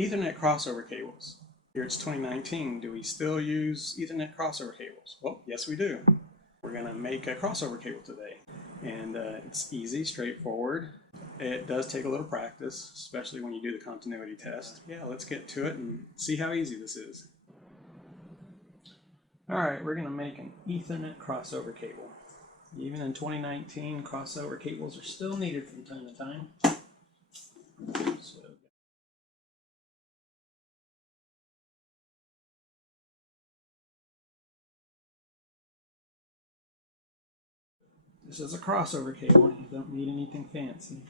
Ethernet crossover cables. Here it's 2019. Do we still use Ethernet crossover cables? Well, yes we do. We're going to make a crossover cable today. And it's easy, straightforward. It does take a little practice, especially when you do the continuity test. Yeah, let's get to it and see how easy this is. Alright, we're going to make an Ethernet crossover cable. Even in 2019, crossover cables are still needed from time to time. So, this is a crossover cable. You don't need anything fancy.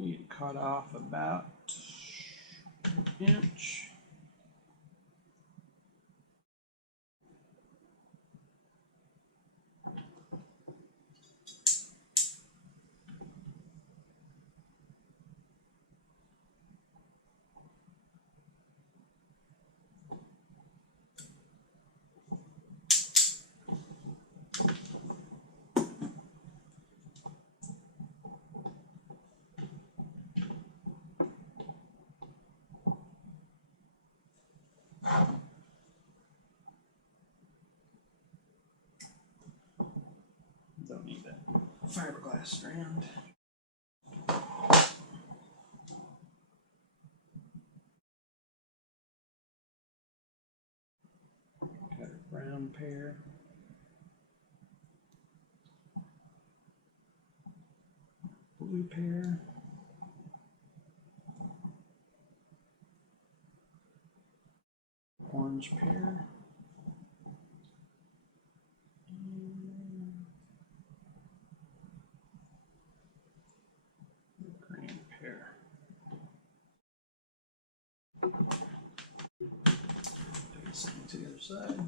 You cut off about an inch. Don't need that fiberglass strand. Got a brown pair. Blue pair. Orange pair. Green pair. Face to the other side.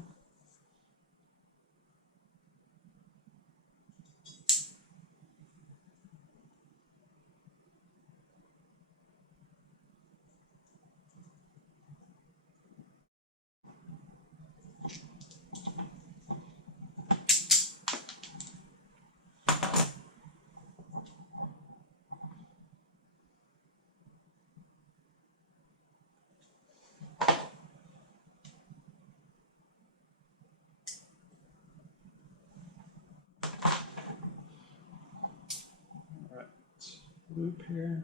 Blue pair.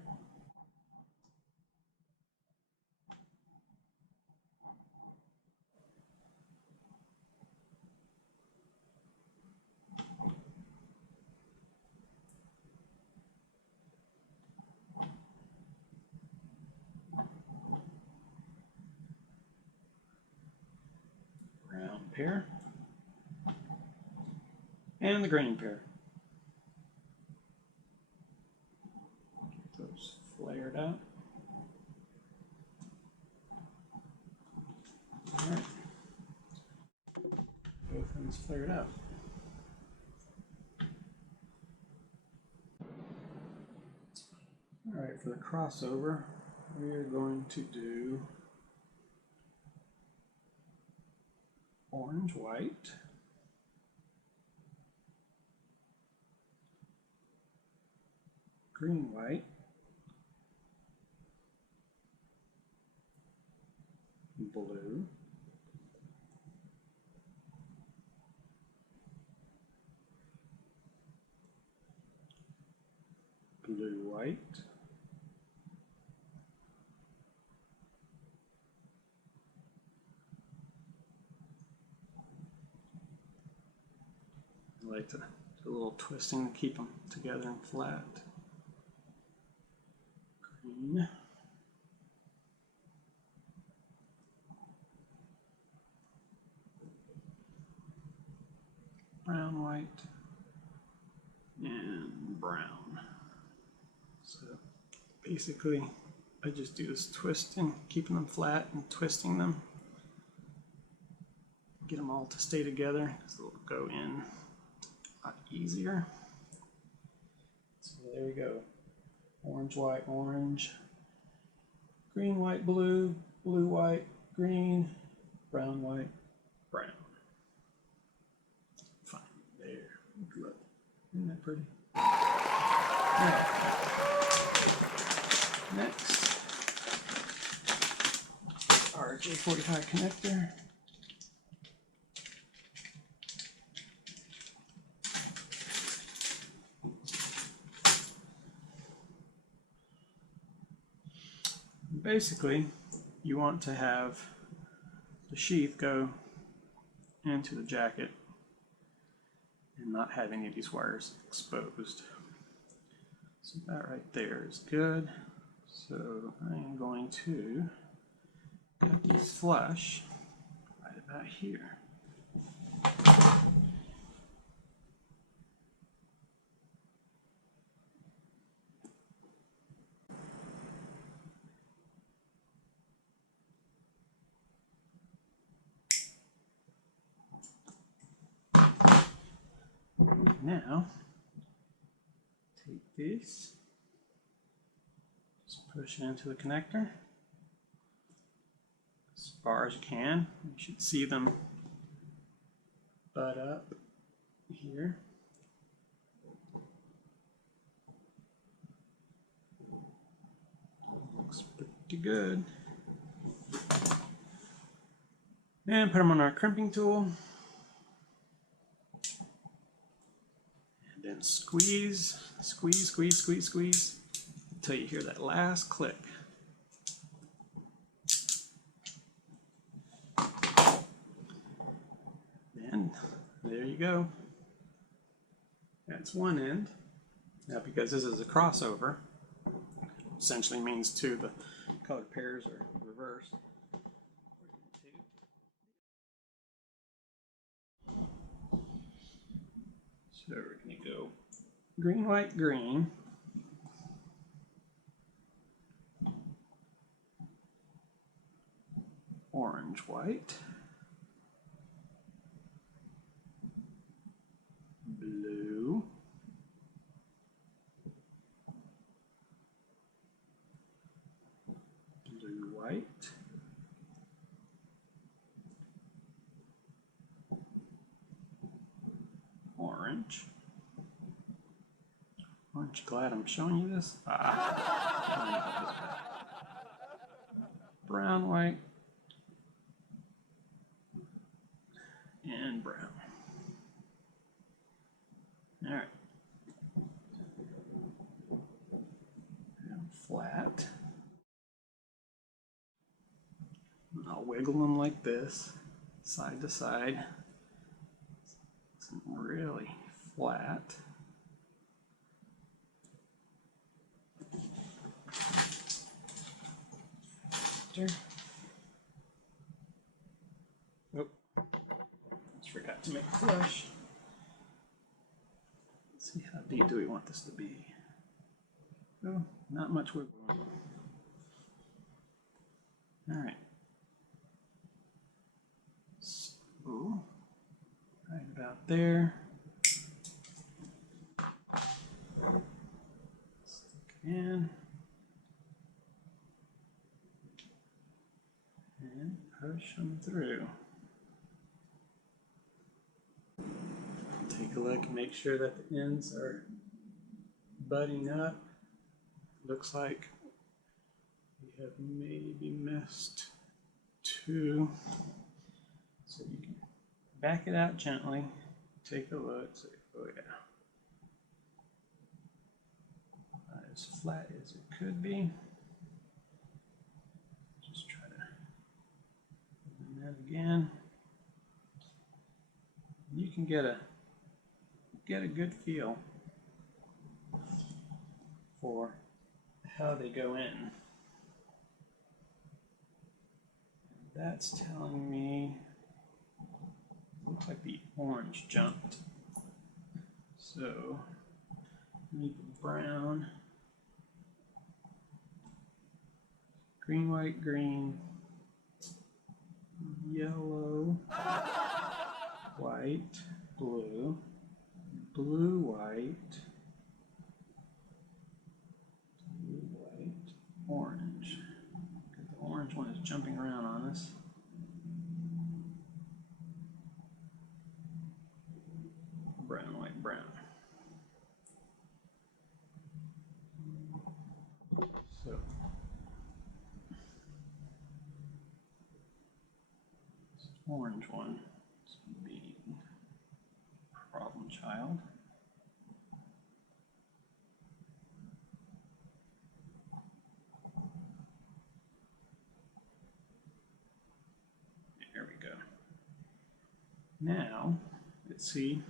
Brown pair. And the green pair. Get those flared out. Alright. Both ends flared out. Alright, for the crossover, we are going to do orange, white, green, white, blue, blue, white, I like to do a little twisting to keep them together and flat. Green. Brown, white, and brown. So basically, I just do this twisting, keeping them flat and twisting them. get them all to stay together because they'll go in a lot easier. So there we go. Orange, white, orange. Green, white, blue. Blue, white, green. Brown, white, brown. Fine. There. Good. Isn't that pretty? Now, next, our J45 connector. Basically, you want to have the sheath go into the jacket and not have any of these wires exposed. So that right there is good. So I'm going to cut these flush right about here. Now, take this, just push it into the connector as far as you can. You should see them butt up here. Looks pretty good. And put them on our crimping tool. And squeeze, squeeze, squeeze, squeeze, squeeze until you hear that last click. And there you go. That's one end. Now, because this is a crossover, essentially means the colored pairs are reversed. So we're going to go green, white, green. Orange, white. Blue. Blue, white. Orange. Aren't you glad I'm showing you this? Brown, white, and brown. All right. And flat. I'll wiggle them like this, side to side. It's really flat. Oh, just forgot to make a flush. Let's see, how deep do we want this to be? Oh, not much wiggle room. All right. So, right about there. Stick in. And push them through. Take a look and make sure that the ends are butting up. Looks like we have maybe missed two. So you can back it out gently, take a look, say, oh yeah. Not as flat as it could be. Just try to do that again. You can get a good feel for how they go in. That's telling me, looks like the orange jumped. So, need the brown, green, white, green, yellow. white, blue, blue, white, blue, white, orange. The orange one is jumping around on us. Brown, white, brown. So this orange one would be problem child. There we go. Now let's see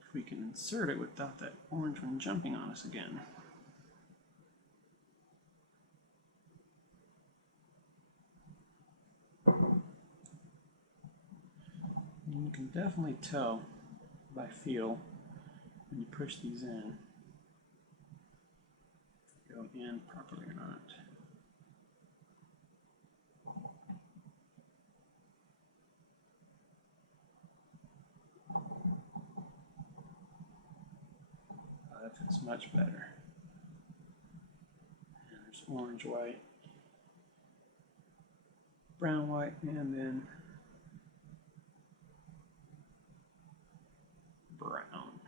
if we can insert it without that orange one jumping on us again. And you can definitely tell by feel when you push these in, go in properly or not. That fits much better. And there's orange, white, brown, white, and then brown.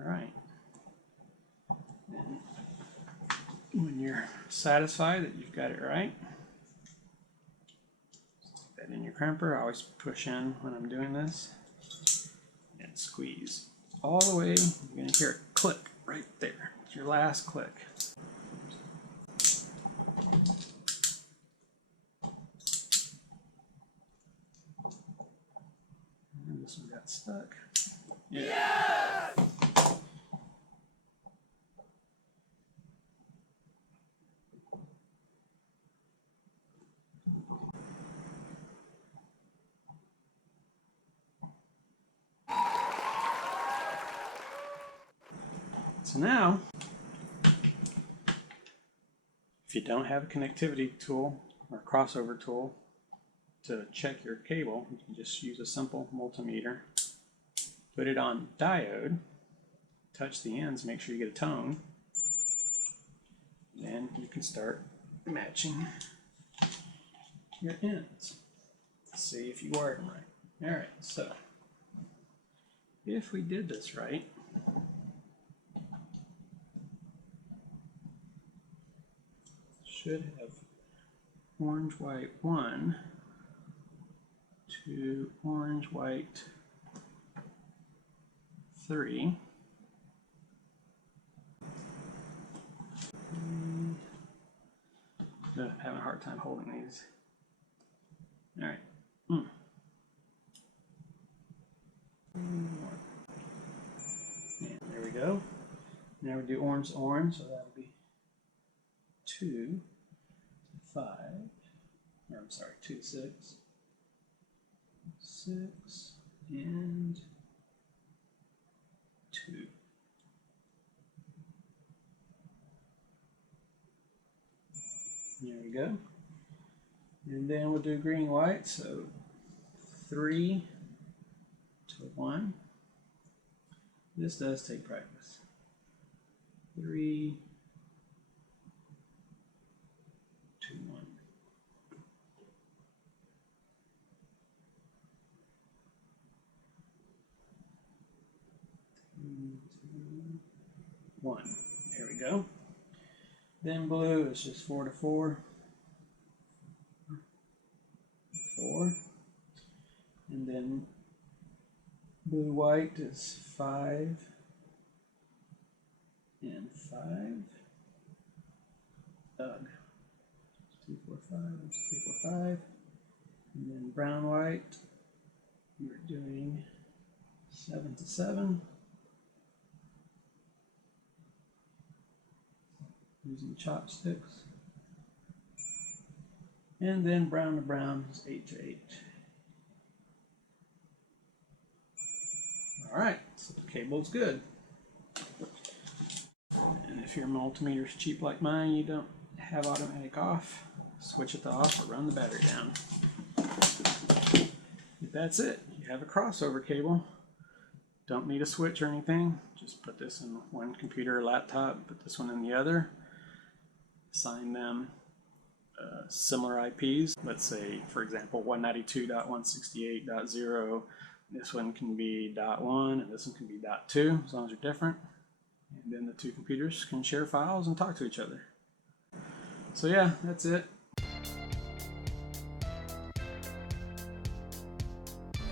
All right. And when you're satisfied that you've got it right, stick that in your crimper. I always push in when I'm doing this and squeeze all the way. You're going to hear it click right there. It's your last click. And this one got stuck. Yeah. So now, if you don't have a connectivity tool or a crossover tool to check your cable, you can just use a simple multimeter. Put it on diode, touch the ends, make sure you get a tone, then you can start matching your ends. See if you wired them right. Alright, so if we did this right, should have orange, white 1 to orange, white 3. I'm having a hard time holding these. All right. And there we go. Now we do orange to orange, so that would be 2 to 5. Or I'm sorry, 2 to 6. 6 and 2. There we go. And then we'll do green white, so 3 to 1. This does take practice. 3 to 1. 3 to 1. There we go. Then blue is just 4 to 4. 4. And then blue white is 5 and 5. Doug. 2, 4, 5. 2, 4, 5. And then brown white, you're doing 7 to 7. Using chopsticks. And then brown to brown is 8 to 8. Alright, so the cable's good. And if your multimeter's cheap like mine, you don't have automatic off, switch it off or run the battery down. That's it. You have a crossover cable. Don't need a switch or anything. Just put this in one computer or laptop, put this one in the other. Assign them similar IPs. Let's say, for example, 192.168.0. This one can be .1 and this one can be .2, as long as they're different. And then the two computers can share files and talk to each other. So yeah, that's it.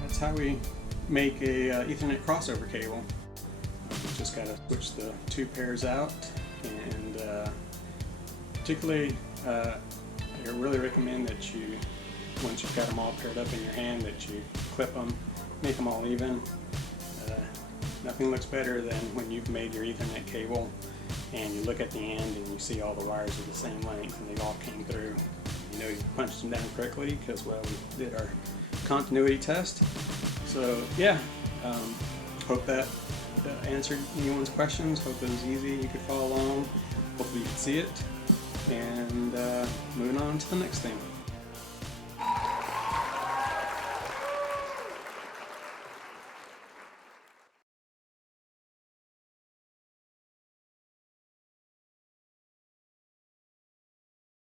That's how we make a Ethernet crossover cable. Just got to switch the two pairs out, and particularly I really recommend that you, once you've got them all paired up in your hand, that you clip them, make them all even. Nothing looks better than when you've made your Ethernet cable and you look at the end and you see all the wires are the same length and they all came through. You know you punched them down correctly because, well, we did our continuity test. So yeah, hope that answered anyone's questions. Hope it was easy, you could follow along. Hopefully you could see it. And moving on to the next thing.